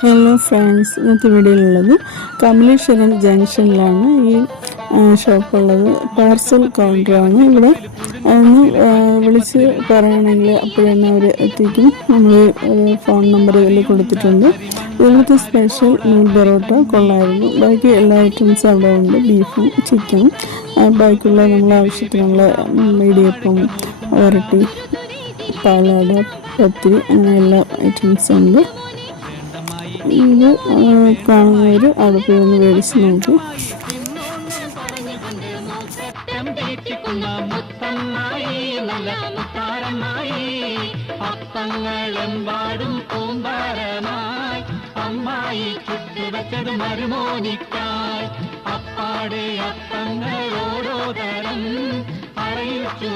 Hello friends ഇന്നത്തെ വീഡിയോയിലുള്ളത് കമലേശ്വരം ജംഗ്ഷനിലാണ് ഈ ഷോപ്പുള്ളത് parcel കൗണ്ടറാണ് ഇവിടെ ഒന്ന് വിളിച്ച് പറയുകയാണെങ്കിൽ അപ്പോഴന്നെ അവർ എത്തിക്കും. നമ്മൾ ഫോൺ ഇതിൽ കൊടുത്തിട്ടുണ്ട്. ഇവിടുത്തെ സ്പെഷ്യൽ നൂൽ പൊറോട്ട കൊള്ളായിരുന്നു. ബാക്കി എല്ലാ ഐറ്റംസും അവിടെ ഉണ്ട്. ബീഫും ചിക്കനും ബാക്കിയുള്ള നമ്മളെ ആവശ്യത്തിനുള്ള ഇടിയപ്പം വരട്ടി പാലാട പത്തിരി അങ്ങനെ എല്ലാ ഐറ്റംസും ഉണ്ട്. ഇത് കാണുന്നവർ അവിടെ മേടിച്ച് നോക്കി മരുമോനിക്കായി അപ്പാടെ അപ്പങ്ങൾ ഓരോ തരം അറിയിച്ചു